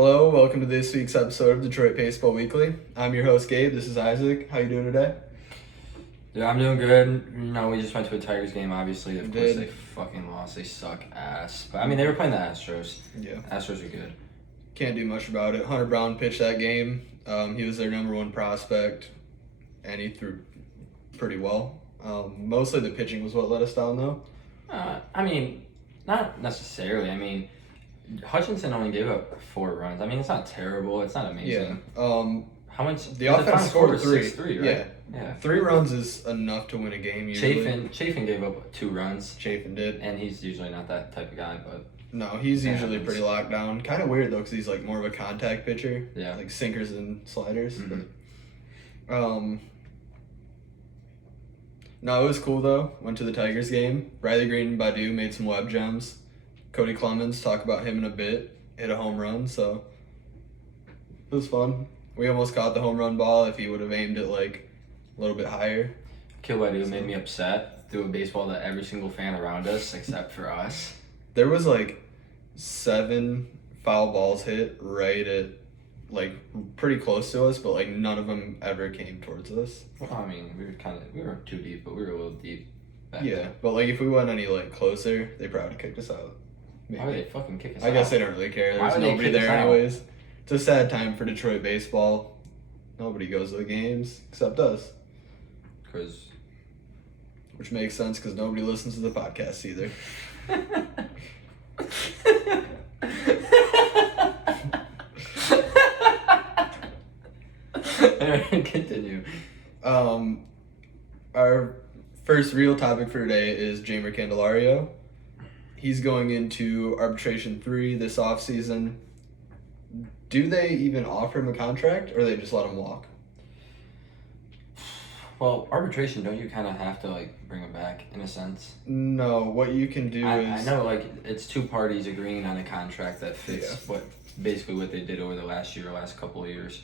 Hello, welcome to this week's episode of Detroit Baseball Weekly. I'm your host Gabe. This is Isaac. How you doing today? Yeah, I'm doing good. We just went to a Tigers game, obviously. Of course, did. they fucking lost. They suck ass. But, I mean, they were playing the Astros. Yeah. Astros are good. Can't do much about it. Hunter Brown pitched that game. He was their number one prospect, and he threw pretty well. Mostly the pitching was what let us down, though. I mean, not necessarily. I mean, Hutchinson only gave up 4 runs. I mean, it's not terrible. It's not amazing. Yeah. How much? The offense scored 3. 6-3, right? Yeah. 3 runs is enough to win a game usually. Chafin gave up 2 runs. Chafin did. And he's usually not that type of guy, but... No, he's usually pretty locked down. Kind of weird, though, because he's like more of a contact pitcher. Yeah. Like sinkers and sliders. Mm-hmm. But, no, it was cool, though. Went to the Tigers game. Riley Green and Badu made some web gems. Cody Clemens, talk about him in a bit, hit a home run, so it was fun. We almost caught the home run ball if he would have aimed it like a little bit higher. Kill Badu made me upset. Threw a baseball to every single fan around us except for us. There was like 7 foul balls hit right at like pretty close to us, but like none of them ever came towards us. Well, I mean, we weren't too deep, but we were a little deep. Yeah, but like if we went any like closer, they probably kicked us out. Maybe. Why would they fucking kick us out? I guess they don't really care. There's nobody there anyways. It's a sad time for Detroit baseball. Nobody goes to the games except us. Which makes sense because nobody listens to the podcast either. Continue. Our first real topic for today is Jeimer Candelario. He's going into arbitration 3 this offseason. Do they even offer him a contract, or they just let him walk? Well, arbitration, don't you kind of have to, like, bring him back, in a sense? No, what you can do I know, like, it's 2 parties agreeing on a contract that fits what they did over the last couple of years.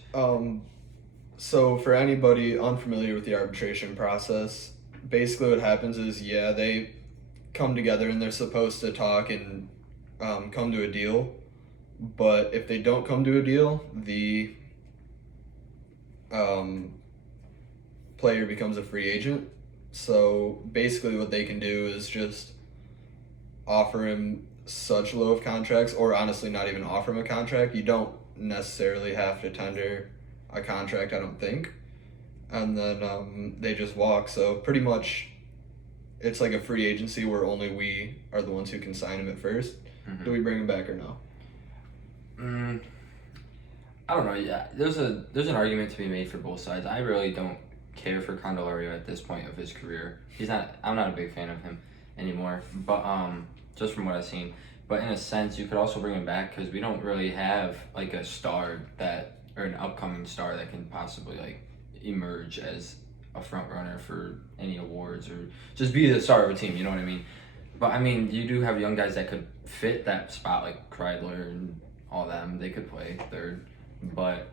So for anybody unfamiliar with the arbitration process, basically what happens is, they come together and they're supposed to talk and come to a deal. But if they don't come to a deal, the player becomes a free agent. So basically what they can do is just offer him such low of contracts, or honestly not even offer him a contract. You don't necessarily have to tender a contract, I don't think. And then they just walk. So pretty much it's like a free agency where only we are the ones who can sign him at first. Mm-hmm. Do we bring him back or no? I don't know. Yeah, there's an argument to be made for both sides. I really don't care for Candelario at this point of his career. I'm not a big fan of him anymore. But just from what I've seen. But in a sense, you could also bring him back because we don't really have like a star or an upcoming star that can possibly like emerge as a front runner for any awards or just be the star of a team. You know what I mean? But I mean, you do have young guys that could fit that spot, like Kreidler and all them. They could play third, but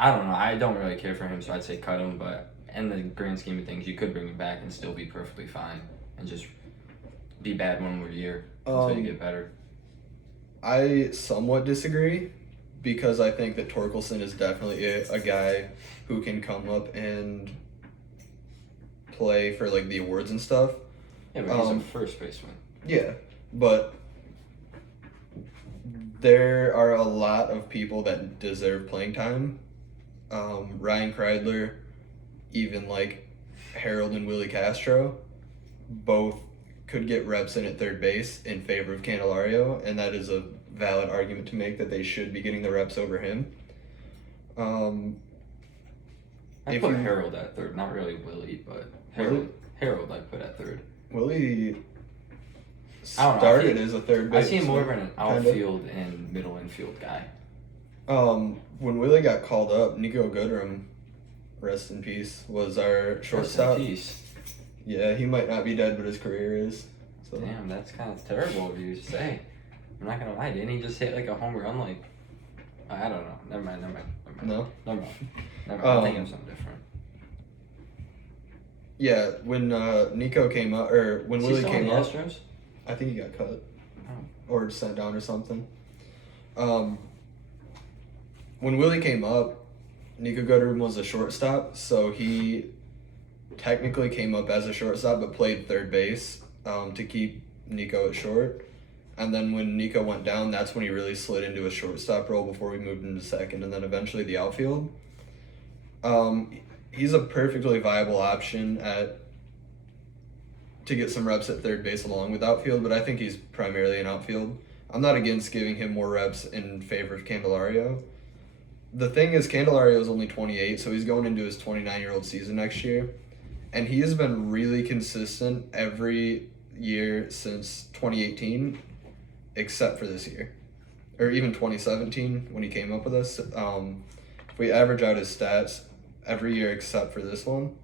I don't know. I don't really care for him, so I'd say cut him. But in the grand scheme of things, you could bring him back and still be perfectly fine and just be bad one more year until you get better. I somewhat disagree because I think that Torkelson is definitely a guy who can come up and play for like the awards and stuff. Yeah, but he's a first baseman. Yeah, but there are a lot of people that deserve playing time. Ryan Kreidler, even like Harold and Willie Castro, both could get reps in at third base in favor of Candelario, and that is a valid argument to make that they should be getting the reps over him. I put Harold at third, not really Willie, but Harold I put at third. Willie started as a third base. I see him more of an outfield and middle infield guy. When Willie got called up, Nico Goodrum, rest in peace, was our shortstop. Rest in peace. Yeah, he might not be dead, but his career is. So. Damn, that's kind of terrible of you to say. I'm not gonna lie, didn't he just hit like a home run? Like, I don't know. Never mind. No? Never mind. I'm thinking of something different. Yeah, when Nico came up, or when Willie came up, when Willie came up, Nico Goodrum was a shortstop, so he technically came up as a shortstop but played third base to keep Nico at short. And then when Nico went down, that's when he really slid into a shortstop role before we moved into second and then eventually the outfield. He's a perfectly viable option to get some reps at third base along with outfield, but I think he's primarily an outfield. I'm not against giving him more reps in favor of Candelario. The thing is, Candelario is only 28, so he's going into his 29-year-old season next year. And he has been really consistent every year since 2018, except for this year. Or even 2017 when he came up with us. If we average out his stats every year except for this one,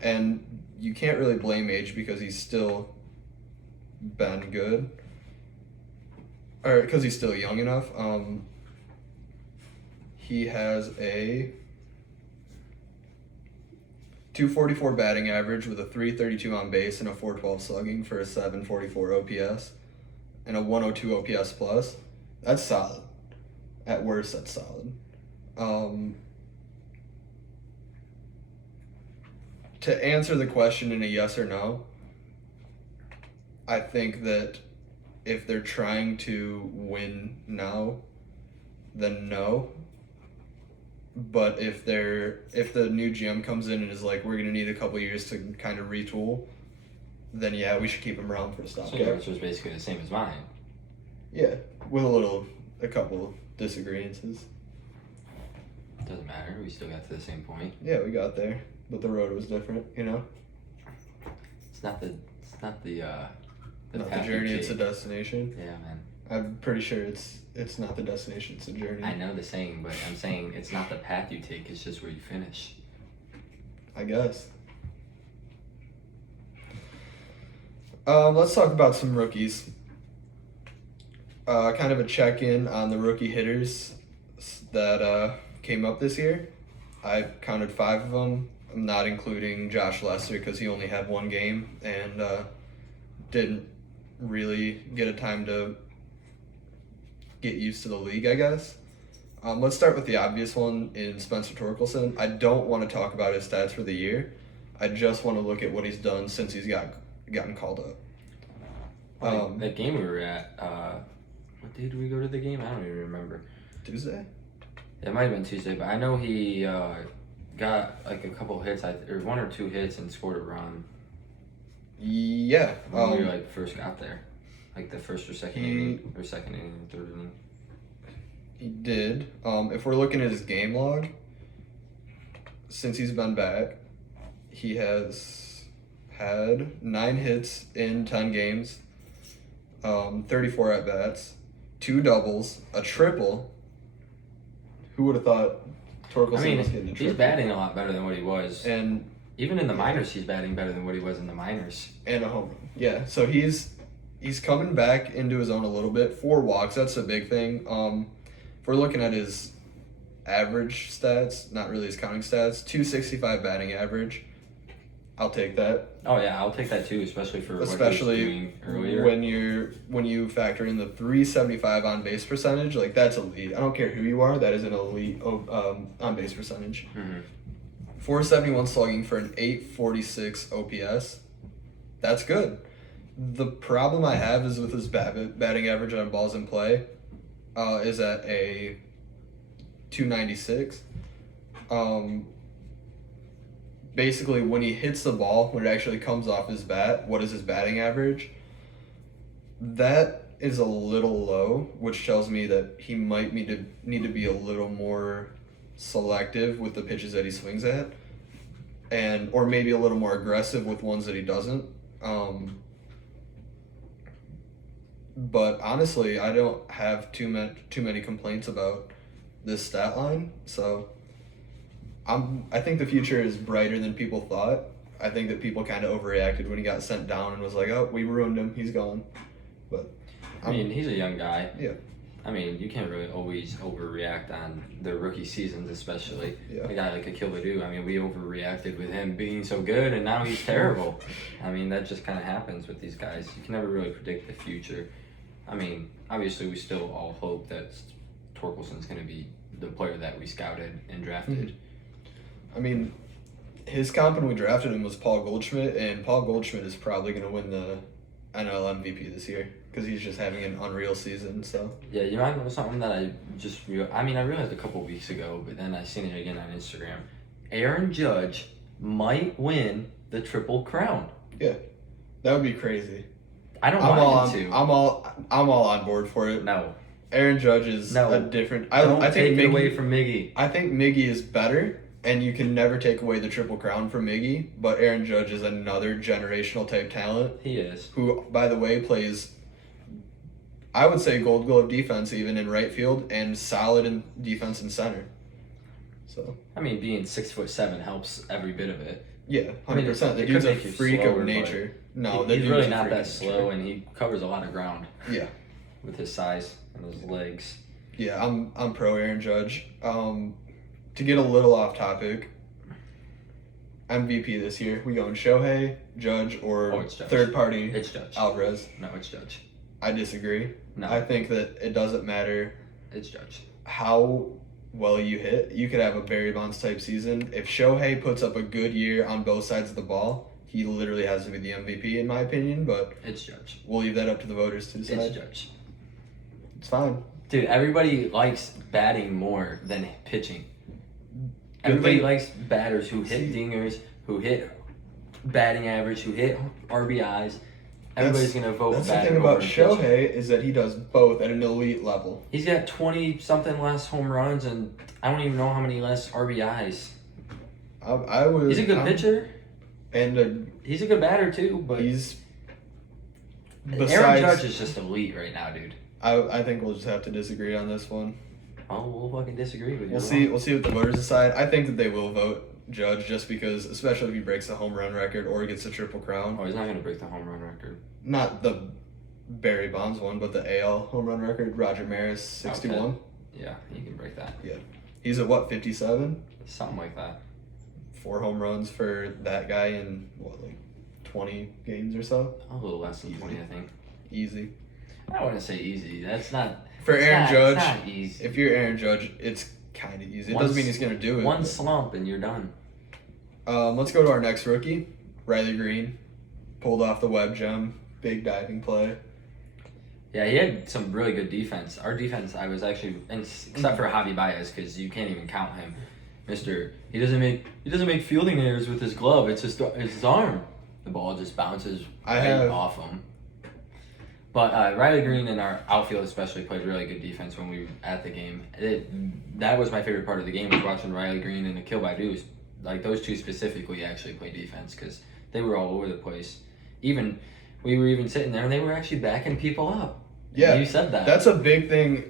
and you can't really blame age because he's still been good. Or because he's still young enough. He has a 244 batting average with a 332 on base and a 412 slugging for a 744 OPS and a 102 OPS plus. That's solid. At worst, that's solid. To answer the question in a yes or no, I think that if they're trying to win now, then no. But if the new GM comes in and is like, we're gonna need a couple years to kind of retool, then yeah, we should keep him around for a So stopgap. yours was basically the same as mine. Yeah, with a couple disagreements. Doesn't matter. We still got to the same point. Yeah, we got there, but the road was different, you know. It's not the Not the path you journey, it's a take. destination. Yeah, man. I'm pretty sure it's not the destination, it's a journey. I know the saying, but I'm saying it's not the path you take, it's just where you finish. I guess. Let's talk about some rookies. Kind of a check-in on the rookie hitters that came up this year. I counted 5 of them. I'm not including Josh Lester because he only had 1 game and didn't really get a time to get used to the league, I guess. Let's start with the obvious one in Spencer Torkelson. I don't want to talk about his stats for the year. I just want to look at what he's done since he's gotten called up. That game we were at, what day did we go to the game? I don't even remember. Tuesday? It might have been Tuesday, but I know he got like a couple hits, or 1 or 2 hits and scored a run. Yeah. When we like first got there. Like the first or second inning, or second inning, third inning. He did. If we're looking at his game log, since he's been back, he has had 9 hits in 10 games, 34 at-bats, 2 doubles, a triple. Who would have thought Torkelson was getting a triple? He's batting a lot better than what he was. And even in the minors, he's batting better than what he was in the minors. And a home run. Yeah, so he's coming back into his own a little bit. 4 walks, that's a big thing. If we're looking at his average stats, not really his counting stats, 265 batting average. I'll take that. Oh yeah, I'll take that too, especially for what he was Especially doing earlier. when you factor in the 375 on base percentage, like that's elite. I don't care who you are, that is an elite on base percentage. Mm-hmm. 471 slugging for an 846 OPS. That's good. The problem I have is with his batting average on balls in play is at a 296. Basically, when he hits the ball, when it actually comes off his bat, what is his batting average? That is a little low, which tells me that he might need to be a little more selective with the pitches that he swings at, or maybe a little more aggressive with ones that he doesn't. But honestly, I don't have too many complaints about this stat line. So I think the future is brighter than people thought. I think that people kind of overreacted when he got sent down and was like, "Oh, we ruined him. He's gone." But I mean, he's a young guy. Yeah. I mean, you can't really always overreact on the rookie seasons, especially. Yeah. A guy like Akil Baddoo, I mean, we overreacted with him being so good, and now he's terrible. I mean, that just kind of happens with these guys. You can never really predict the future. I mean, obviously, we still all hope that Torkelson's going to be the player that we scouted and drafted. I mean, his comp when we drafted him was Paul Goldschmidt, and Paul Goldschmidt is probably going to win the NL MVP this year because he's just having an unreal season. So Yeah, you might know something that I just I realized a couple weeks ago, but then I seen it again on Instagram. Aaron Judge might win the Triple Crown. that would be crazy. I don't I'm want him to. I'm all on board for it. No. Aaron Judge is No. a different. Don't I think take it Miggy, away from Miggy. I think Miggy is better, and you can never take away the Triple Crown from Miggy. But Aaron Judge is another generational type talent He is. who, by the way, plays. I would say Gold Glove defense even in right field and solid in defense and center. So I mean, being 6'7" helps every bit of it. yeah, I mean, 100%. The it dude's could a make you freak slower, of but nature. No, the He's dude's really a not freak that of slow, nature. and he covers a lot of ground Yeah. with his size and his legs. Yeah, I'm pro Aaron Judge. To get a little off topic, MVP this year, we going Shohei, Judge, or Oh, it's Judge. third party It's Judge. Alvarez. No, it's Judge. I disagree. No, I think that it doesn't matter it's Judge. how well you hit. You could have a Barry Bonds type season. If Shohei puts up a good year on both sides of the ball, he literally has to be the MVP in my opinion. But It's Judge. we'll leave that up to the voters to It's decide. Judge. It's fine. Dude, everybody likes batting more than pitching. Good Everybody thing- likes batters who hit dingers, who hit batting average, who hit RBIs. Everybody's going to vote That's the batting thing about over pitching. Shohei is that he does both at an elite level. He's got 20-something less home runs, and I don't even know how many less RBIs. I was. He's a good pitcher. And He's a good batter, too, but he's. Aaron Besides, Judge is just elite right now, dude. I think we'll just have to disagree on this one. Oh, we'll fucking disagree with you. We'll see. We'll see what the voters decide. I think that they will vote Judge just because, especially if he breaks the home run record or gets a triple crown. Oh, he's not going to break the home run record. Not the Barry Bonds one, but the AL home run record. Roger Maris, 61. Yeah, he can break that. He's at what, 57? Something like that. 4 home runs for that guy in what, like 20 games or so. A little less than 20, I think. Easy. I wouldn't say easy. That's not. For it's Aaron not- Judge, it's not easy. if you're Aaron Judge, it's kind of easy. It One doesn't mean s- he's gonna do it. One but- slump and you're done. Let's go to our next rookie, Riley Green. Pulled off the web gem, big diving play. Yeah, he had some really good defense. Our defense, I was actually, except for Javi Baez, because you can't even count him. He doesn't make fielding errors with his glove. It's his arm. The ball just bounces off him. But Riley Green and our outfield especially played really good defense when we were at the game. That was my favorite part of the game was watching Riley Green and Akil Baddoo. Like those two specifically actually play defense because they were all over the place. We were even sitting there and they were actually backing people up. Yeah, You said that. That's a big thing.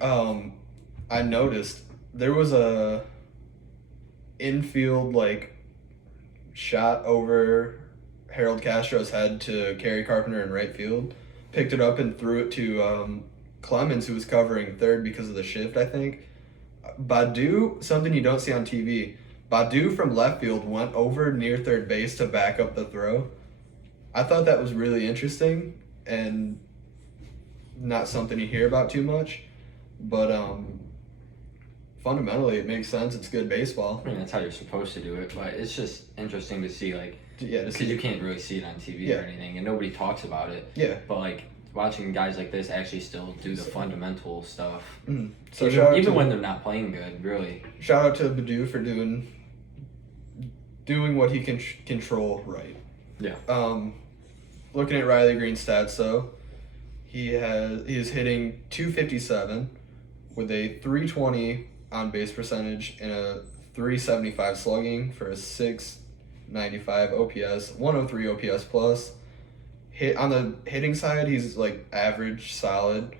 I noticed there was a infield shot over Harold Castro's head to Kerry Carpenter in right field. Picked it up and threw it to Clemens, who was covering third because of the shift, I think. Baddoo, something you don't see on TV. Baddoo from left field went over near third base to back up the throw. I thought that was really interesting and not something you hear about too much. But fundamentally, it makes sense. It's good baseball. I mean, that's how you're supposed to do it, but it's just interesting to see, Yeah, to because see. you can't really see it on TV Yeah. or anything, and nobody talks about it. Yeah. But, watching guys like this actually still do the fundamental stuff. So Even when they're not playing good, really. shout out to Baddoo for doing what he can control right. Yeah. Looking at Riley Green's stats though, he is hitting 257 with a 320 on base percentage and a 375 slugging for a 695 OPS, 103 OPS plus. On the hitting side, he's average, solid.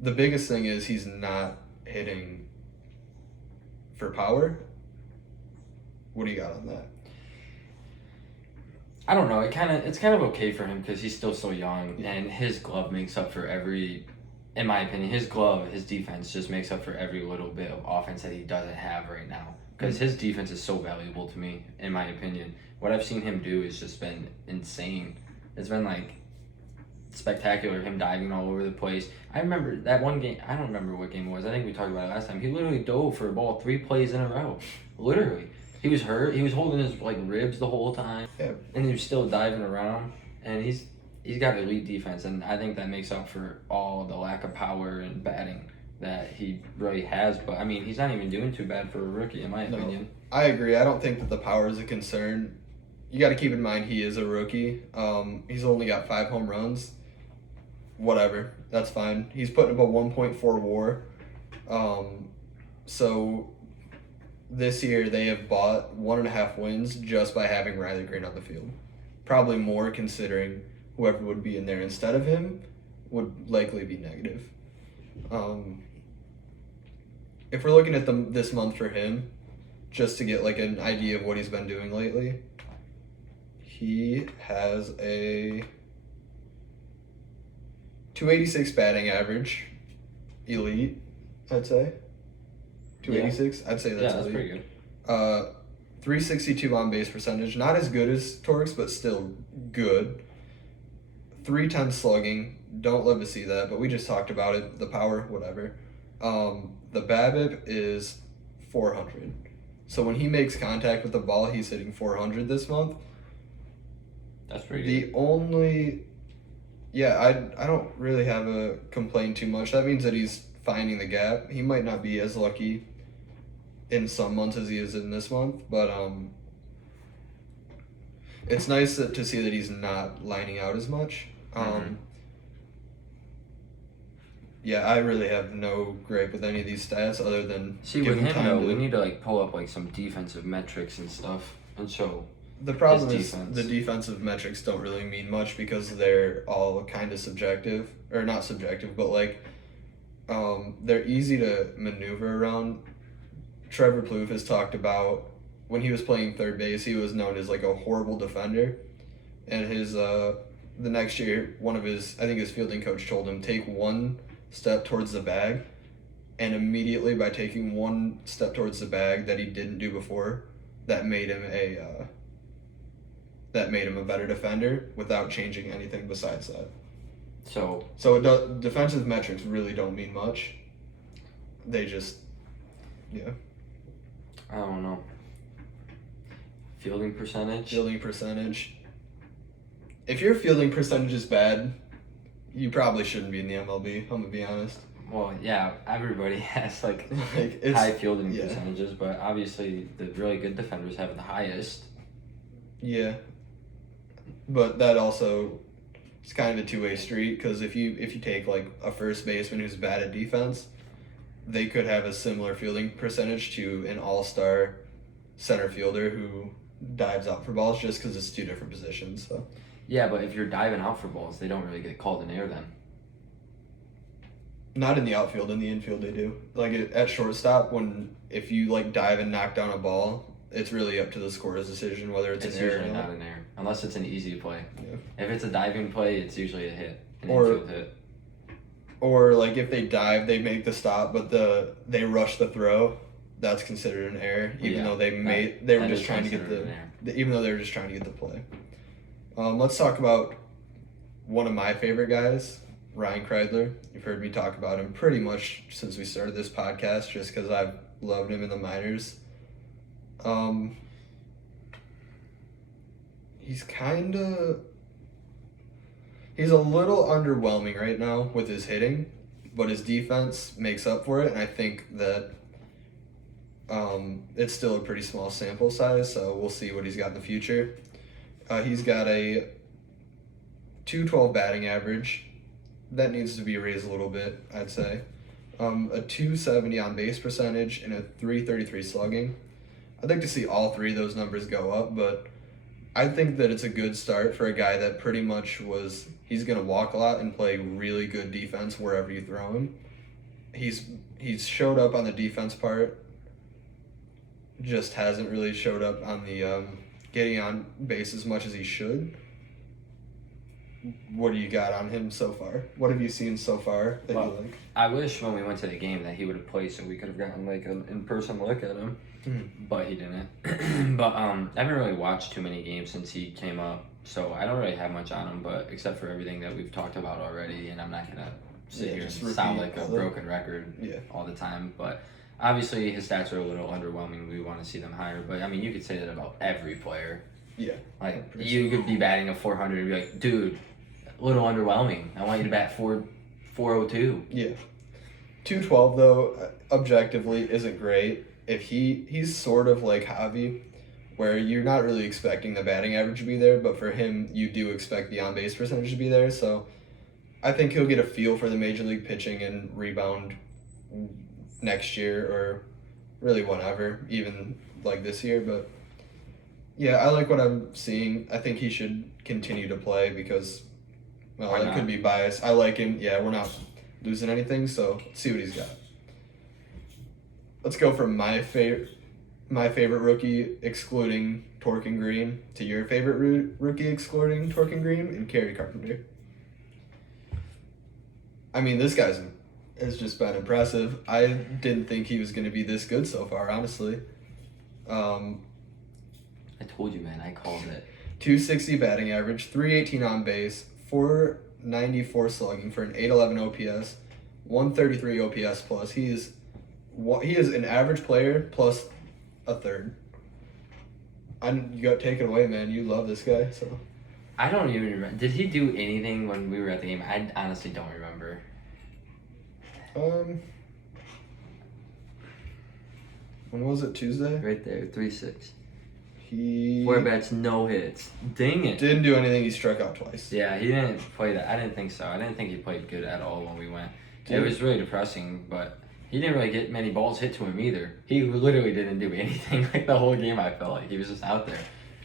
The biggest thing is he's not hitting for power. What do you got on that? I don't know. It's kind of okay for him because he's still so young, and his glove makes up for every. In my opinion, his defense just makes up for every little bit of offense that he doesn't have right now. Because his defense is so valuable to me, in my opinion. What I've seen him do has just been insane. It's been spectacular. Him diving all over the place. I remember that one game. I don't remember what game it was. I think we talked about it last time. He literally dove for a ball 3 plays in a row. Literally, he was hurt. He was holding his like ribs the whole time, Yeah. and he was still diving around. And he's got elite defense, and I think that makes up for all the lack of power and batting that he really has. But I mean, he's not even doing too bad for a rookie, in my No. opinion. I agree. I don't think that the power is a concern. You got to keep in mind he is a rookie. He's only got 5 home runs. Whatever, that's fine. He's putting up a 1.4 WAR. So this year they have bought 1.5 wins just by having Riley Green on the field. Probably more considering whoever would be in there instead of him would likely be negative. If we're looking at this month for him, just to get like an idea of what he's been doing lately, he has a 286 batting average, elite, I'd say. 286, I'd say that's that's elite. pretty good. 362 on base percentage, not as good as Torx, but still good. 310 slugging, don't love to see that, but we just talked about it. The power, whatever. The BABIP is 400. So when he makes contact with the ball, he's hitting 400 this month. That's pretty good. The only, I don't really have a complaint too much. That means that he's finding the gap. He might not be as lucky in some months as he is in this month, but it's nice to see that he's not lining out as much. Yeah, I really have no gripe with any of these stats other than See, give with him time though, to- we need to like pull up like some defensive metrics and stuff, and so The problem his is defense. the defensive metrics don't really mean much because they're all kind of subjective, or not subjective, but like they're easy to maneuver around. Trevor Plouffe has talked about when he was playing third base, he was known as like a horrible defender, and his the next year, I think his fielding coach told him take 1 step towards the bag, and immediately by taking 1 step towards the bag that he didn't do before, that made him a better defender without changing anything besides that. So Defensive metrics really don't mean much. They just, I don't know. Fielding percentage. fielding percentage. If your fielding percentage is bad, you probably shouldn't be in the MLB. I'm gonna be honest. Well, yeah, everybody has like Like it's high fielding yeah. percentages, but obviously the really good defenders have the highest. Yeah, but that also is kind of a two-way street because if you take like a first baseman who's bad at defense, they could have a similar fielding percentage to an all-star center fielder who dives out for balls just because it's 2 different positions. So Yeah, but if you're diving out for balls, they don't really get called in air then. not in the outfield, in the infield they do. Like at shortstop, if you like dive and knock down a ball, it's really up to the scorer's decision whether it's It's an air or usually not. not an air, unless it's an easy play. Yeah. If it's a diving play, it's usually a hit, an Or- infield hit. Or like if they dive, they make the stop, but they rush the throw. That's considered an error, even Yeah, though they that- were that just is trying to get considered an error. even though they were just trying to get the play. Let's talk about one of my favorite guys, Ryan Kreidler. You've heard me talk about him pretty much since we started this podcast, just because I've loved him in the minors. He's a little underwhelming right now with his hitting, but his defense makes up for it, and I think that it's still a pretty small sample size, so we'll see what he's got in the future. He's got a 212 batting average. That needs to be raised a little bit, I'd say. A 270 on base percentage and a 333 slugging. I'd like to see all 3 of those numbers go up, but I think that it's a good start for a guy that pretty much he's going to walk a lot and play really good defense wherever you throw him. He's showed up on the defense part, just hasn't really showed up on the getting on base as much as he should. What do you got on him so far? What have you seen so far that you like? I wish when we went to the game that he would have played so we could have gotten like an in-person look at him, but he didn't. But I haven't really watched too many games since he came up, So I don't really have much on him, but except for everything that we've talked about already, and I'm not gonna sit Yeah, here and just sound repeat like a all the- broken record Yeah. all the time. But obviously his stats are a little underwhelming. We want to see them higher, but I mean you could say that about every player. Yeah. Like you could be batting a 400 and be like, dude, a little underwhelming. I want you to bat 402. Yeah. 212 though, objectively isn't great. If he's sort of like Javi, where you're not really expecting the batting average to be there, but for him you do expect the on base percentage to be there. So I think he'll get a feel for the major league pitching and rebound next year or really whenever, even like this year. But yeah, I like what I'm seeing. I think he should continue to play because, well, Why that not? could be biased. I like him. Yeah, we're not losing anything, so let's see what he's got. Let's go from my favorite rookie excluding Torkin Green to your favorite rookie excluding Torkin Green and Kerry Carpenter. I mean, this guy's has just been impressive. I didn't think he was going to be this good so far, honestly. I told you, man. I called it. 260 batting average, 318 on base, 494 slugging for an 811 OPS, 133 OPS plus. He is an average player plus a third. You got taken away, man. You love this guy, so. I don't even remember. Did he do anything when we were at the game? I honestly don't remember. When was it? Tuesday? Right there, 3-6. He 4 bats, no hits. Dang it. didn't do anything. He struck out twice. Yeah, he didn't play that. I didn't think so. I didn't think he played good at all when we went. It Dude. was really depressing, but he didn't really get many balls hit to him either. He literally didn't do anything like the whole game. I felt like he was just out there.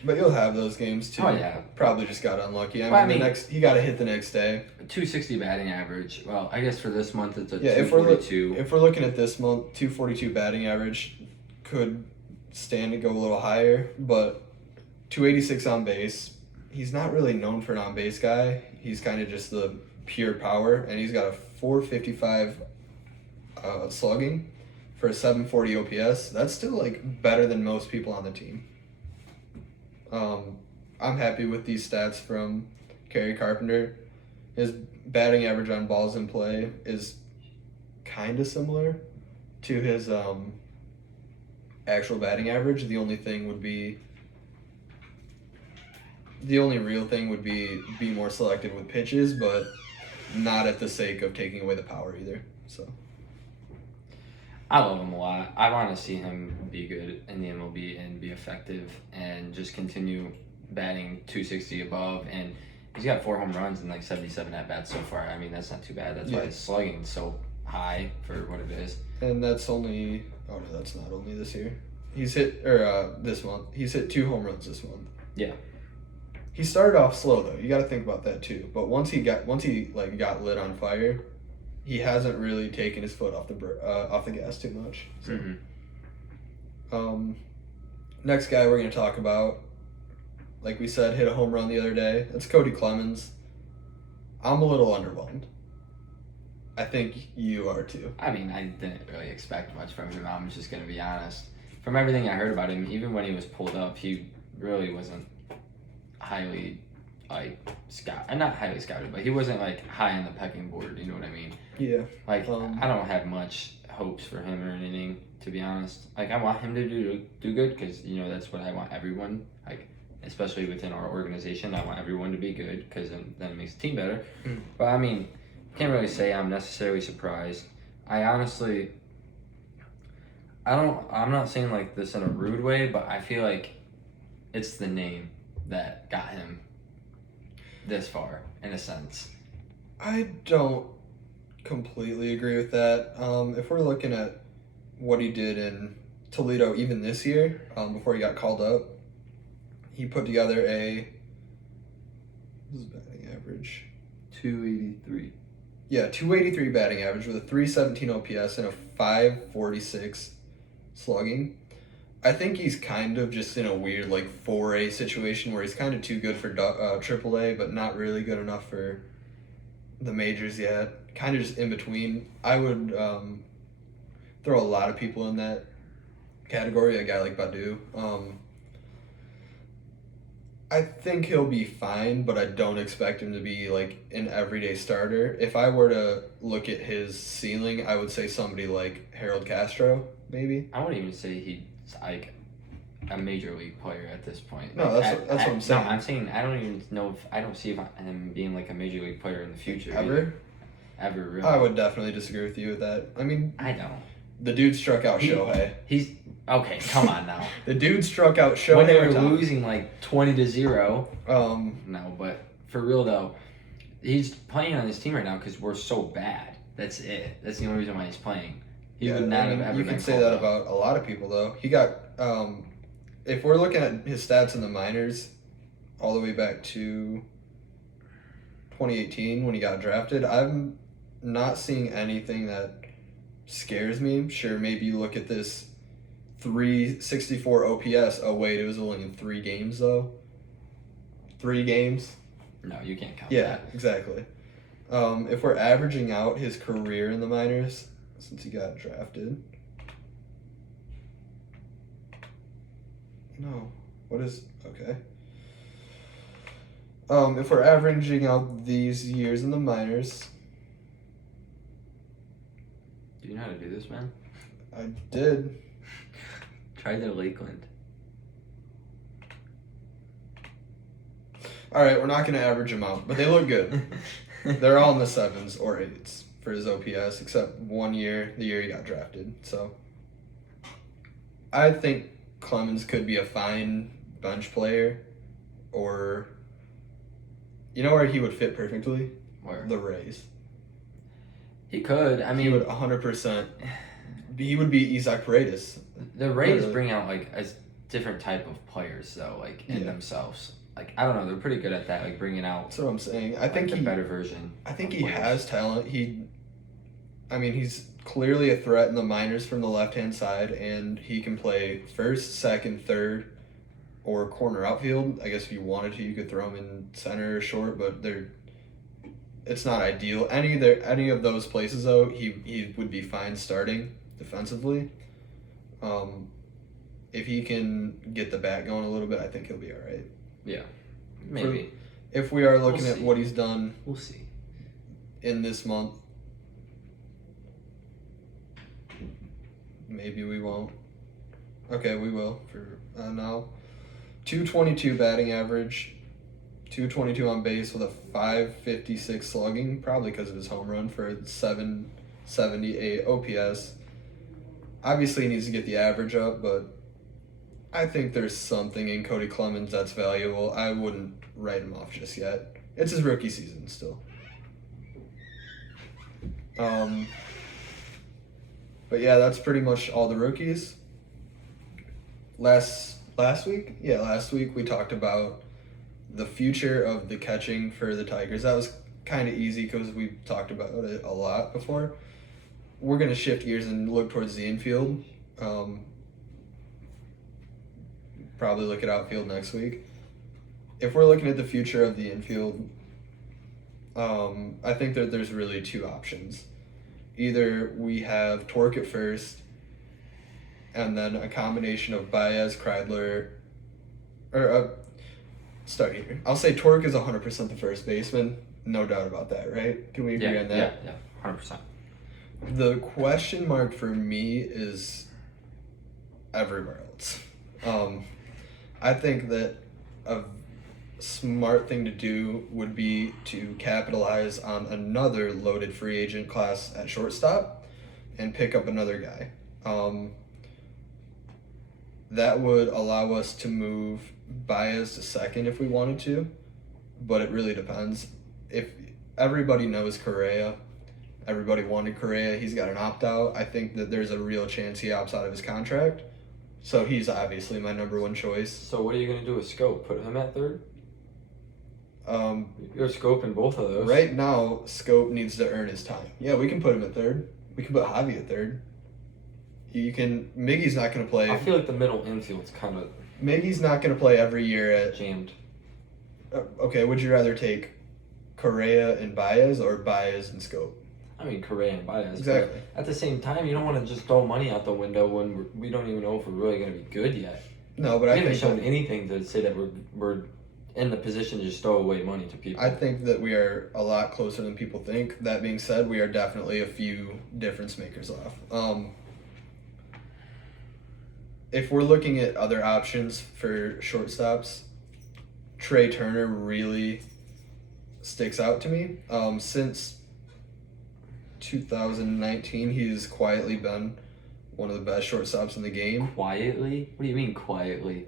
But you'll have those games too. Oh, yeah. Probably just got unlucky. Well, I mean- He got a hit the next day. 260 batting average. Well, I guess for this month it's a Yeah, 242. if we're looking at this month, 242 batting average could stand to go a little higher, but 286 on base. He's not really known for an on base guy. He's kind of just the pure power, and he's got a 455 slugging for a 740 OPS. That's still like better than most people on the team. I'm happy with these stats from Kerry Carpenter. His batting average on balls in play is kind of similar to his actual batting average. The only real thing would be more selective with pitches, but not at the sake of taking away the power either. So I love him a lot. I want to see him be good in the MLB and be effective and just continue batting 260 above. And he's got 4 home runs and like 77 at bats so far. I mean, that's not too bad. That's why Yeah. his slugging's so high for what it is. and that's only that's not only this year. He's hit this month. He's hit 2 home runs this month. Yeah. He started off slow though. You got to think about that too. But once he got lit on fire, he hasn't really taken his foot off the gas too much. So. Mm-hmm. Next guy we're gonna talk about, like we said, hit a home run the other day. That's Cody Clemens. I'm a little underwhelmed. I think you are too. I mean, I didn't really expect much from him. I'm just going to be honest. From everything I heard about him, even when he was pulled up, he really wasn't highly, not highly scouted, but he wasn't, high on the pecking board, you know what I mean? Yeah. I don't have much hopes for him or anything, to be honest. I want him to do good because, that's what I want everyone, especially within our organization. I want everyone to be good because then it makes the team better. Mm. But, I mean, can't really say I'm necessarily surprised. I honestly, I'm not saying this in a rude way, but I feel like it's the name that got him this far, in a sense. I don't completely agree with that. If we're looking at what he did in Toledo even this year, before he got called up, he put together what was his batting average? 283. Yeah, 283 batting average with a 317 OPS and a 546 slugging. I think he's kind of just in a weird 4A situation where he's kind of too good for AAA, but not really good enough for the majors yet. Kind of just in between. I would throw a lot of people in that category. A guy like Badu. I think he'll be fine, but I don't expect him to be like an everyday starter. If I were to look at his ceiling, I would say somebody like Harold Castro, maybe. I wouldn't even say he's like a major league player at this point. No, Like, that's what I'm saying. No, I'm saying I don't even know if I don't see him being like a major league player in the future. Ever? either. Ever really? I would definitely disagree with you with that. I mean, I don't. the dude struck out Shohei. He's okay. Come on now. The dude struck out Shohei. When they were Ohtani. losing like 20-0. Um, No, but for real though, he's playing on this team right now because we're so bad. That's it. That's the only reason why he's playing. He yeah, would not I mean, have ever you been could say called that up. about a lot of people, though. He got, if we're looking at his stats in the minors, all the way back to 2018 when he got drafted, I'm not seeing anything that scares me. Sure, maybe you look at this 364 OPS. Oh, wait, it was only in 3 games, though. 3 games? No, you can't count Yeah, that. exactly. If we're averaging out his career in the minors since he got drafted. No. What is okay? If we're averaging out these years in the minors, Do you know how to do this, man? I did. Try the Lakeland. All right, we're not gonna average them out, but they look good. They're all in the 7s or 8s for his OPS, except 1 year, the year he got drafted. So I think Clemens could be a fine bench player, or you know where he would fit perfectly? Where? The Rays. He could. I He mean, would 100%. He would be Isaac Paredes. the Rays Literally. bring out like a different type of players though, like in Yeah. themselves. Like I don't know, they're pretty good at that, like bringing out That's what I'm saying. I like, think the he. better version. I think of he players. has talent. I mean, he's clearly a threat in the minors from the left-hand side, and he can play first, second, third, or corner outfield. I guess if you wanted to, you could throw him in center or short, but it's not ideal. Any of those places though, he would be fine starting defensively. If he can get the bat going a little bit, I think he'll be all right. Maybe. If we are looking We'll at see. what he's done We'll see. in this month, maybe we won't. Okay, we will for now. 222 batting average, 222 on base with a 556 slugging, probably because of his home run for a 778 OPS. Obviously, he needs to get the average up, but I think there's something in Cody Clemens that's valuable. I wouldn't write him off just yet. It's his rookie season still. But yeah, that's pretty much all the rookies. Last week we talked about the future of the catching for the Tigers. That was kind of easy because we talked about it a lot before. We're gonna shift gears and look towards the infield. Probably look at outfield next week. If we're looking at the future of the infield, I think that there's really 2 options. Either we have Torque at first, and then a combination of Baez, Kreidler, or start here. I'll say Torque is 100% the first baseman, no doubt about that, right? Can we agree on that? Yeah, 100%. The question mark for me is everywhere else. I think that a smart thing to do would be to capitalize on another loaded free agent class at shortstop and pick up another guy. That would allow us to move Baez to second if we wanted to, but it really depends. If everybody knows Correa, everybody wanted Correa, he's got an opt-out. I think that there's a real chance he opts out of his contract. So he's obviously my number 1 choice. So what are you gonna do with Scope? Put him at third? Um, You're Scope in both of those. right now, Scope needs to earn his time. Yeah, we can put him at third. We can put Javi at third. You can. Miggy's not going to play. I feel like the middle infield's kind of Miggy's not going to play every year at. jammed. Okay, would you rather take Correa and Baez or Baez and Scope? I mean, Correa and Baez. Exactly. But at the same time, you don't want to just throw money out the window when we don't even know if we're really going to be good yet. No, but We I haven't think shown that, anything to say that we're in the position to just throw away money to people. I think that we are a lot closer than people think. That being said, we are definitely a few difference makers off. If we're looking at other options for shortstops, Trey Turner really sticks out to me. Since 2019, he's quietly been one of the best shortstops in the game. Quietly? What do you mean quietly?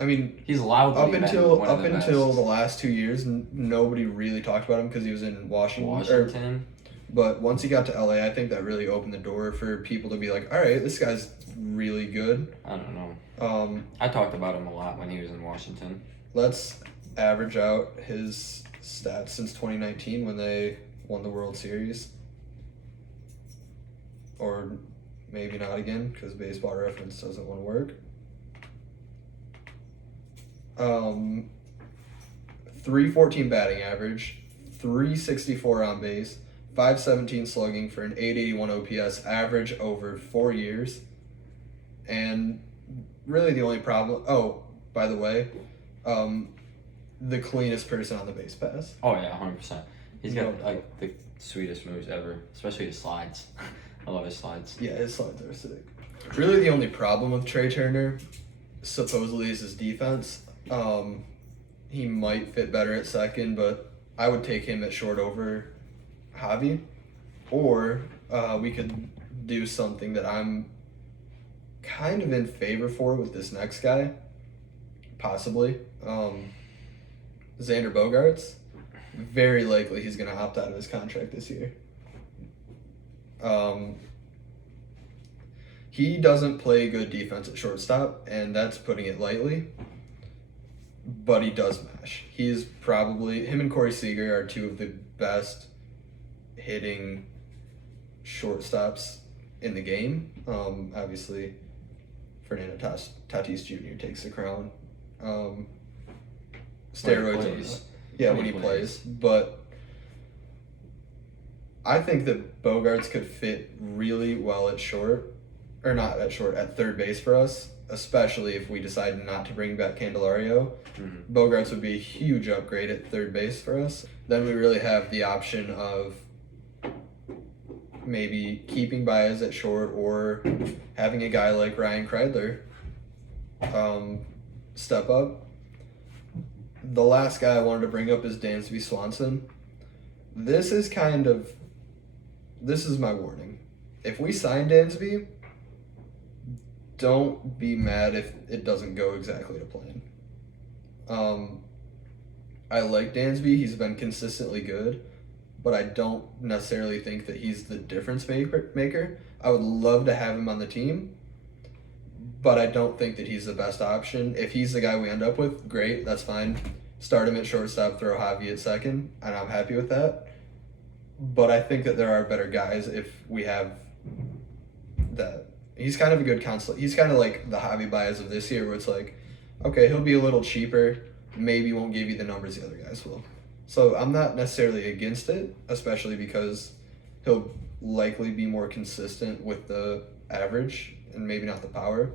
I mean, He's loudly up been until one of the best. the last 2 years, nobody really talked about him because he was in Washington. But once he got to LA, I think that really opened the door for people to be like, all right, this guy's really good. I don't know. I talked about him a lot when he was in Washington. Let's average out his stats since 2019 when they won the World Series. Or maybe not again because Baseball Reference doesn't want to work. 314 batting average, 364 on base, 517 slugging for an 881 OPS average over 4 years. And really the only problem, by the way, the cleanest person on the base pass. Oh yeah, 100%. He's got No. like the sweetest moves ever, especially his slides. I love his slides. Yeah, his slides are sick. Really the only problem with Trey Turner supposedly is his defense. He might fit better at second, but I would take him at short over Javi. Or we could do something that I'm kind of in favor for with this next guy, possibly. Xander Bogaerts. Very likely he's going to opt out of his contract this year. He doesn't play good defense at shortstop, and that's putting it lightly. But he does mash. He's probably, him and Corey Seager are two of the best hitting shortstops in the game. Obviously, Fernando Tatis Jr. takes the crown. Steroids. plays. Yeah, When when he he plays. plays. But I think that Bogarts could fit really well at short, or not at short, at third base for us, especially if we decide not to bring back Candelario. Mhm. Bogarts would be a huge upgrade at third base for us. Then we really have the option of maybe keeping Baez at short or having a guy like Ryan Kreidler step up. The last guy I wanted to bring up is Dansby Swanson. This is my warning. If we sign Dansby, don't be mad if it doesn't go exactly to plan. I like Dansby. He's been consistently good, but I don't necessarily think that he's the difference maker. I would love to have him on the team, but I don't think that he's the best option. If he's the guy we end up with, great, that's fine. Start him at shortstop, throw Javi at second, and I'm happy with that. But I think that there are better guys if we have that. He's kind of a good constant. He's kind of like the Javi Baez of this year, where it's like, okay, he'll be a little cheaper, maybe won't give you the numbers the other guys will. So I'm not necessarily against it, especially because he'll likely be more consistent with the average and maybe not the power.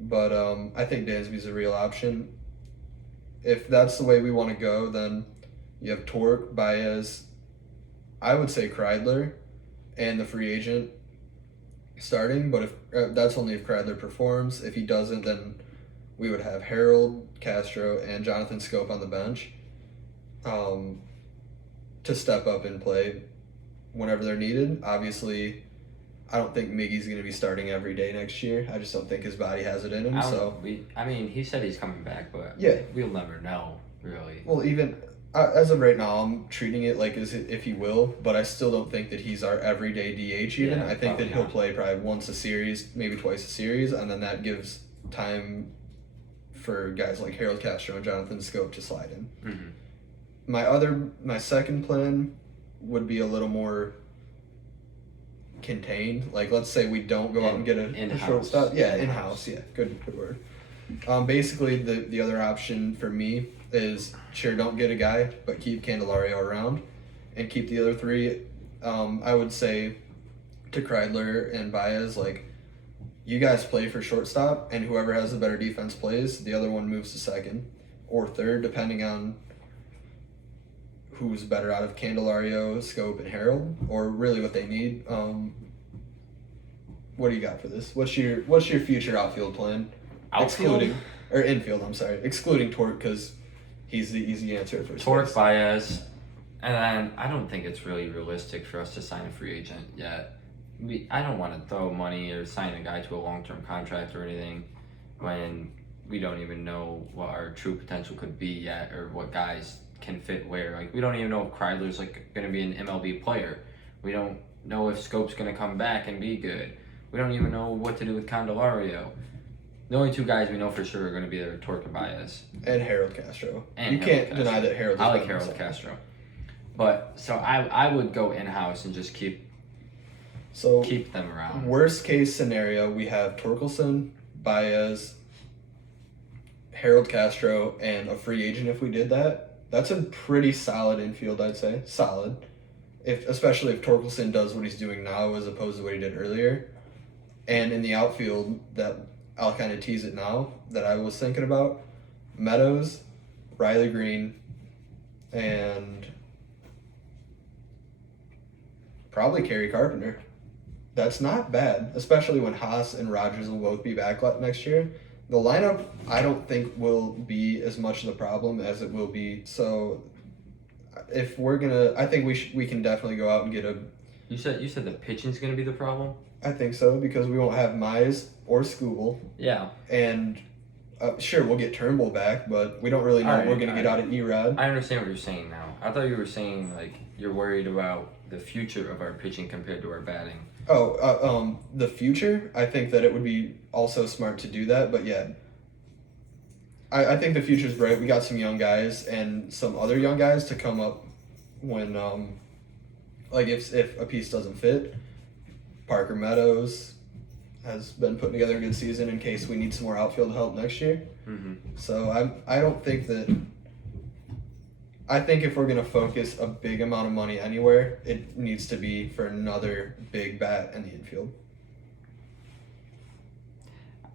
But I think Dansby's a real option. If that's the way we want to go, then you have Torque, Baez, I would say Kreidler, and the free agent starting. But if that's only if Kreidler performs. If he doesn't, then we would have Harold, Castro, and Jonathan Scope on the bench to step up and play whenever they're needed. Obviously, I don't think Miggy's going to be starting every day next year. I just don't think his body has it in him. I mean, he said he's coming back, but Yeah. we'll never know, really. Well, even as of right now, I'm treating it like as if he will, but I still don't think that he's our everyday DH even. Yeah, I think that probably he'll not. play probably once a series, maybe twice a series, and then that gives time for guys like Harold Castro and Jonathan Scope to slide in. Mm-hmm. My second plan would be a little more contained. Like, let's say we don't go out and get a In-house. shortstop. Yeah, In-house. in-house. Yeah, good word. Basically, the other option for me is sure don't get a guy, but keep Candelario around, and keep the other three. I would say to Kreidler and Baez, like, you guys play for shortstop, and whoever has the better defense plays. The other one moves to second, or third, depending on who's better out of Candelario, Scope, and Harold, or really what they need. What do you got for this? What's your future outfield plan? Outfield? Excluding or infield, I'm sorry, excluding Torque because he's the easy answer for Torque, space. Baez, and then I don't think it's really realistic for us to sign a free agent yet. I don't want to throw money or sign a guy to a long-term contract or anything when we don't even know what our true potential could be yet, or what guys can fit where. Like, we don't even know if Kreidler's like going to be an MLB player. We don't know if Scope's going to come back and be good. We don't even know what to do with Candelario. The only two guys we know for sure are going to be there, Torque and Baez. And Harold Castro. And you Harold can't deny that Harold. I like Harold Castro. But so I would go in-house and just keep them around. Worst case scenario, we have Torkelson, Baez, Harold Castro, and a free agent. If we did that, that's a pretty solid infield, I'd say. Solid. Especially if Torkelson does what he's doing now as opposed to what he did earlier. And in the outfield, that I'll kind of tease it now, that I was thinking about, Meadows, Riley Green, and probably Kerry Carpenter. That's not bad, especially when Haas and Rogers will both be back next year. The lineup, I don't think will be as much of the problem as it will be. So, if we're gonna, I think we can definitely go out and get a. You said the pitching's gonna be the problem. I think so because we won't have Mize or Scooble. Yeah. And sure, we'll get Turnbull back, but we don't really know what we're gonna get out of Erod. I understand what you're saying now. I thought you were saying like you're worried about the future of our pitching compared to our batting. Oh, the future. I think that it would be also smart to do that, but yeah. I think the future's bright. We got some young guys and some other young guys to come up when like if a piece doesn't fit. Parker Meadows has been putting together a good season in case we need some more outfield help next year. Mm-hmm. So I don't think that. I think if we're gonna focus a big amount of money anywhere, it needs to be for another big bat in the infield.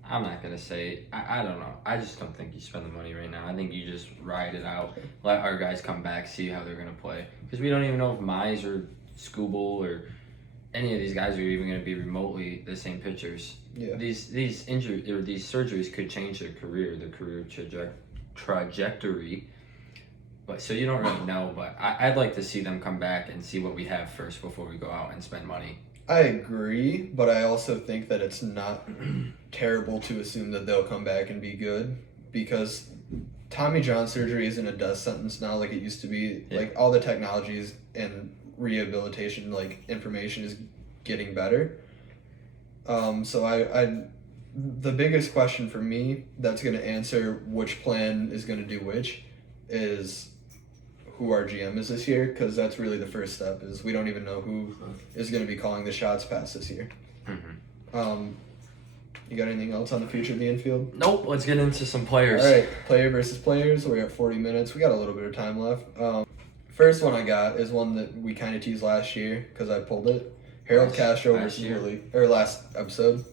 I'm not gonna say. I don't know. I just don't think you spend the money right now. I think you just ride it out, let our guys come back, see how they're gonna play. Because we don't even know if Mize or Scooble or any of these guys are even going to be remotely the same pitchers. Yeah. These injuries or these surgeries could change their career trajectory. But so you don't really know. But I'd like to see them come back and see what we have first before we go out and spend money. I agree, but I also think that it's not terrible to assume that they'll come back and be good because Tommy John surgery isn't a death sentence now like it used to be. Yeah. Like all the technologies and rehabilitation like information is getting better. So I the biggest question for me that's going to answer which plan is going to do which is who our GM is this year, because that's really the first step. Is we don't even know who is going to be calling the shots past this year. Mm-hmm. You got anything else on the future of the infield? Nope. Let's get into some players. All right, player versus players. We're at 40 minutes. We got a little bit of time left. First one I got is one that we kind of teased last year because I pulled it. Harold Castro versus Willie, or last episode.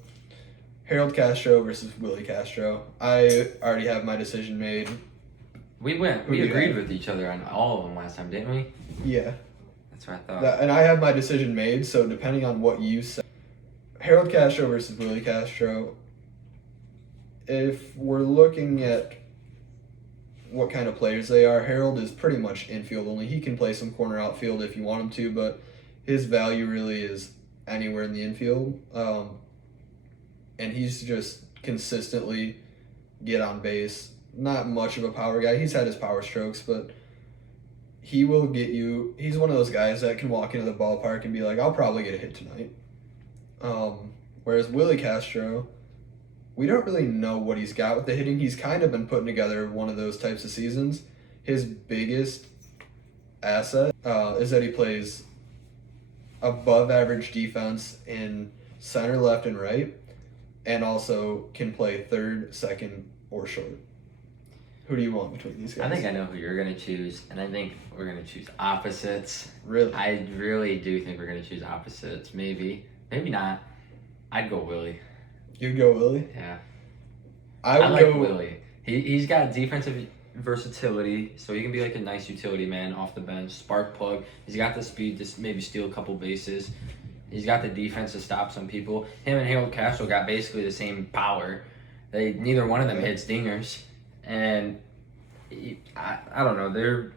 Harold Castro versus Willie Castro. I already have my decision made. We agreed with each other on all of them last time, didn't we? Yeah. That's what I thought. And I have my decision made, so depending on what you say. Harold Castro versus Willie Castro. If we're looking at what kind of players they are, Harold is pretty much infield only. He can play some corner outfield if you want him to, but his value really is anywhere in the infield. And he's just consistently get on base. Not much of a power guy. He's had his power strokes, but he will get you. He's one of those guys that can walk into the ballpark and be like, I'll probably get a hit tonight. Whereas Willie Castro, we don't really know what he's got with the hitting. He's kind of been putting together one of those types of seasons. His biggest asset is that he plays above average defense in center, left, and right, and also can play third, second, or short. Who do you want between these guys? I think I know who you're going to choose, and I think we're going to choose opposites. Really? I really do think we're going to choose opposites. Maybe not. I'd go Willie. You'd go Willie? Yeah. I would like go Willie. He's got defensive versatility, so he can be like a nice utility man off the bench, spark plug. He's got the speed to maybe steal a couple bases. He's got the defense to stop some people. Him and Harold Castro got basically the same power. Neither one of them hits dingers, and I don't know. They're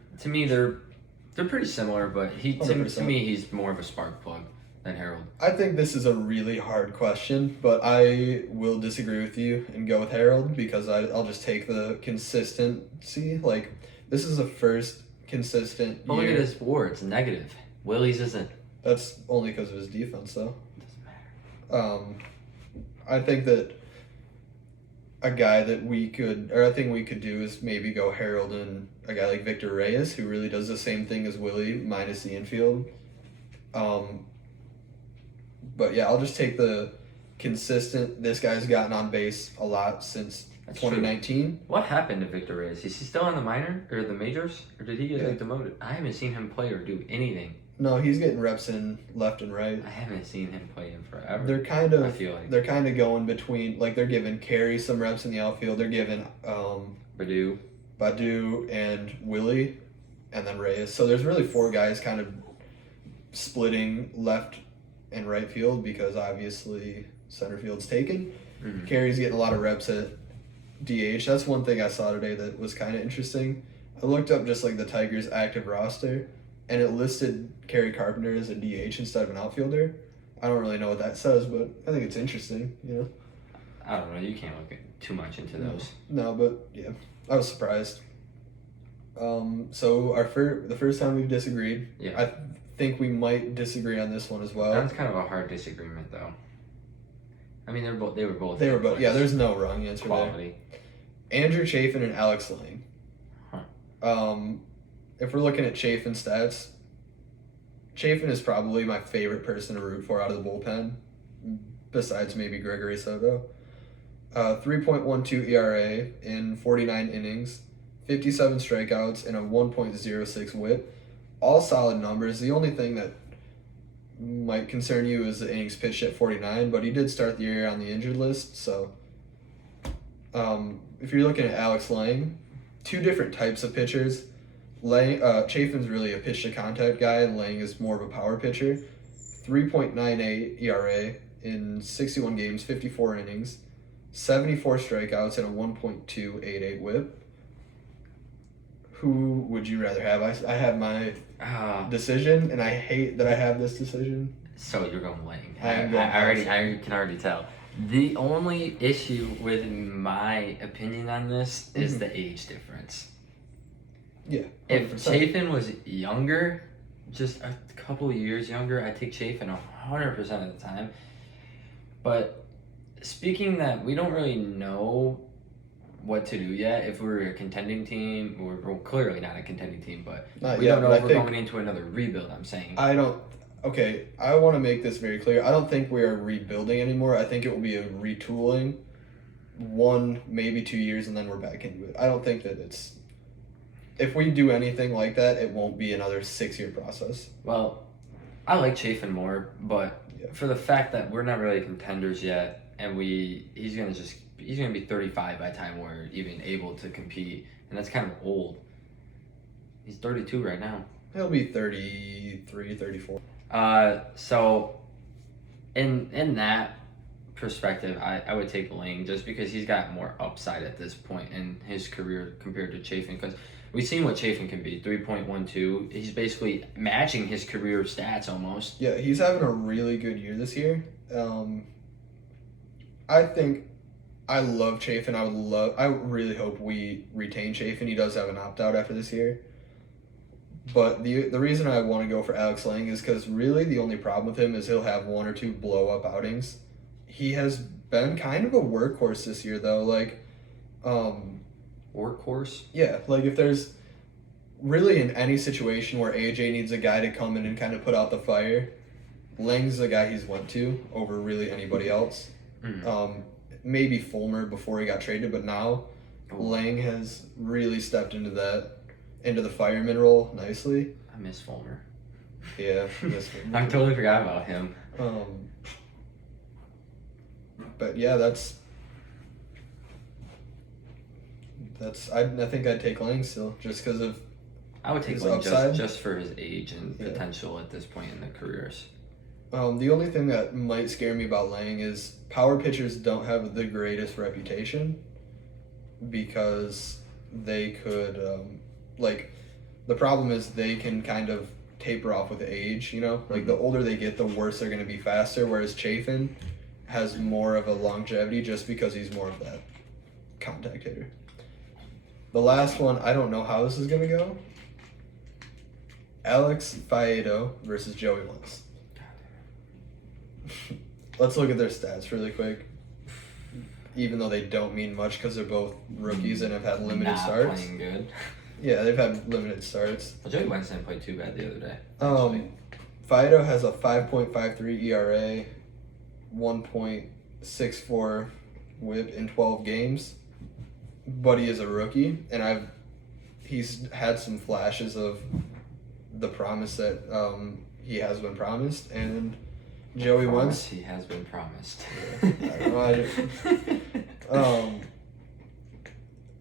pretty similar, but to 100%. me he's more of a spark plug than Harold. I think this is a really hard question, but I will disagree with you and go with Harold because I'll just take the consistency. Like, this is the first consistent But look year. at his WAR; it's negative. Willie's isn't. That's only because of his defense, though. Doesn't matter. I think that a guy that a thing we could do is maybe go Harold and a guy like Victor Reyes, who really does the same thing as Willie, minus the infield. But yeah, I'll just take the consistent. This guy's gotten on base a lot since That's 2019. What happened to Victor Reyes? Is he still on the minor or the majors, or did he get Yeah. like demoted? I haven't seen him play or do anything. No, he's getting reps in left and right. I haven't seen him play in forever. They're kind I of feel like going between, like, they're giving Carey some reps in the outfield. They're giving Badu. Badu and Willie, and then Reyes. So there's really four guys kind of splitting left and right field because obviously center field's taken. Mhm. Carey's getting a lot of reps at DH. That's one thing I saw today that was kind of interesting. I looked up just like the Tigers' active roster, and it listed Carey Carpenter as a DH instead of an outfielder. I don't really know what that says, but I think it's interesting, you know? I don't know. You can't look too much into those. No, but yeah, I was surprised. So the first time we've disagreed, Yeah. I think we might disagree on this one as well. That's kind of a hard disagreement, though. I mean, they were both. They were both. good Yeah, players. there's no wrong answer Quality. there. Andrew Chafin and Alex Lang. Huh. If we're looking at Chafin's stats, Chafin is probably my favorite person to root for out of the bullpen, besides maybe Gregory Soto. 3.12 ERA in 49 innings, 57 strikeouts, and a 1.06 WHIP. All solid numbers. The only thing that might concern you is the innings pitched at 49, but he did start the year on the injured list. So, if you're looking at Alex Lang, two different types of pitchers. Chafin's really a pitch to contact guy, and Lang is more of a power pitcher. 3.98 ERA in 61 games, 54 innings, 74 strikeouts, and a 1.288 WHIP. Who would you rather have? I have my decision, and I hate that I have this decision. So you're going Lang. I am going I can already tell. The only issue with my opinion on this is the age difference. Yeah. If 100%. Chafin was younger, just a couple years younger, I'd take Chafin 100% of the time. But speaking that we don't really know what to do yet. If we're a contending team, we're clearly not a contending team, but Not we yet, don't know but if I we're think- going into another rebuild, I'm saying. I want to make this very clear. I don't think we are rebuilding anymore. I think it will be a retooling, 1, maybe 2 years, and then we're back into it. I don't think that if we do anything like that, it won't be another 6-year process. Well, I like Chafin more, but Yeah. for the fact that we're not really contenders yet, and he's gonna be 35 by the time we're even able to compete, and that's kind of old. He's 32 right now. He'll be 33, 34. So in that perspective, I would take Lang just because he's got more upside at this point in his career compared to Chafin, because we've seen what Chafin can be, 3.12. He's basically matching his career stats almost. Yeah, he's having a really good year this year. I think I love Chafin. I really hope we retain Chafin. He does have an opt-out after this year. But the reason I want to go for Alex Lang is because really the only problem with him is he'll have 1 or 2 blow-up outings. He has been kind of a workhorse this year, though. Like, Workhorse. yeah, like if there's really in any situation where AJ needs a guy to come in and kind of put out the fire, Lang's the guy he's went to over really anybody else. Mhm. Maybe Fulmer before he got traded, but now Oh. Lang has really stepped into the fireman role nicely. I miss Fulmer. Yeah, I totally forgot about him. But yeah, that's I think I'd take Lang still, just because of I would take his Lane upside. just for his age and Yeah. potential at this point in their careers. The only thing that might scare me about Lang is power pitchers don't have the greatest reputation because they could, the problem is they can kind of taper off with age, you know? Like, the older they get, the worse they're going to be faster, whereas Chafin has more of a longevity just because he's more of that contact hitter. The last one, I don't know how this is going to go. Alex Faedo versus Joey Wentz. Let's look at their stats really quick. Even though they don't mean much because they're both rookies and have had limited Not starts. playing good. Yeah, they've had limited starts. Well, Joey Wentz didn't play too bad the other day. Faedo has a 5.53 ERA, 1.64 WHIP in 12 games, but he is a rookie, and he's had some flashes of the promise that he has been promised, and Joey Wentz. He has been promised.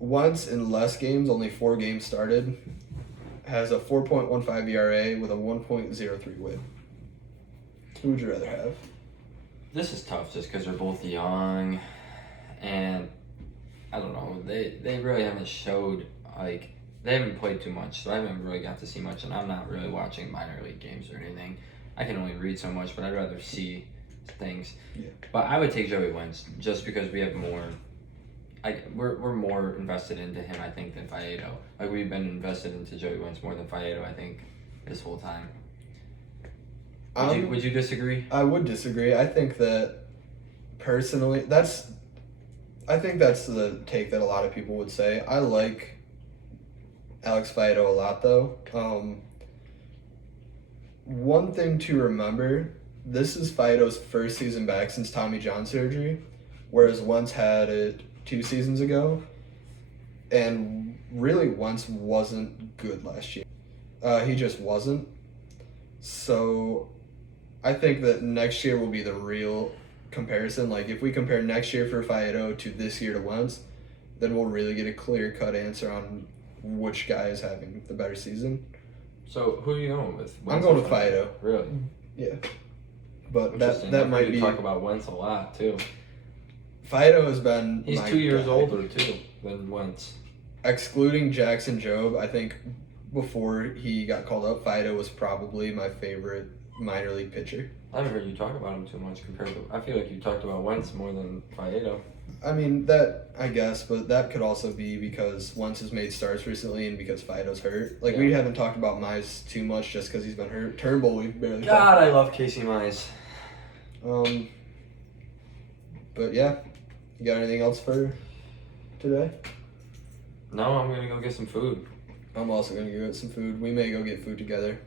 Once in less games, only 4 games started, has a 4.15 ERA with a 1.03 WHIP. Who would you rather have? This is tough just because they're both young, and I don't know. They really haven't showed, like, they haven't played too much, so I haven't really got to see much, and I'm not really watching minor league games or anything. I can only read so much, but I'd rather see things. Yeah. But I would take Joey Wentz just because we have more. We're more invested into him, I think, than Faedo. Like, we've been invested into Joey Wentz more than Faedo, I think, this whole time. Would you disagree? I would disagree. I think that personally, I think that's the take that a lot of people would say. I like Alex Faedo a lot, though. One thing to remember, this is Faedo's first season back since Tommy John surgery, whereas Wentz had it 2 seasons ago, and really Wentz wasn't good last year. He just wasn't. So I think that next year will be the real comparison. Like, if we compare next year for Faedo to this year to Wentz, then we'll really get a clear-cut answer on which guy is having the better season. So, who are you going with? I'm going with Faedo. Really? Yeah. But Interesting. that I've might heard you be... talk about Wentz a lot, too. Faedo has been He's my 2 years guy. older, too, than Wentz. Excluding Jackson Jobe, I think before he got called up, Faedo was probably my favorite minor league pitcher. I haven't heard you talk about him too much compared to... I feel like you talked about Wentz more than Faedo. I mean, that, I guess, but that could also be because Wentz has made starts recently and because Faedo's hurt. Like, we haven't talked about Mize too much just because he's been hurt. Turnbull, we've barely God, I love Casey Mize. But yeah, you got anything else for today? No, I'm going to go get some food. I'm also going to go get some food. We may go get food together.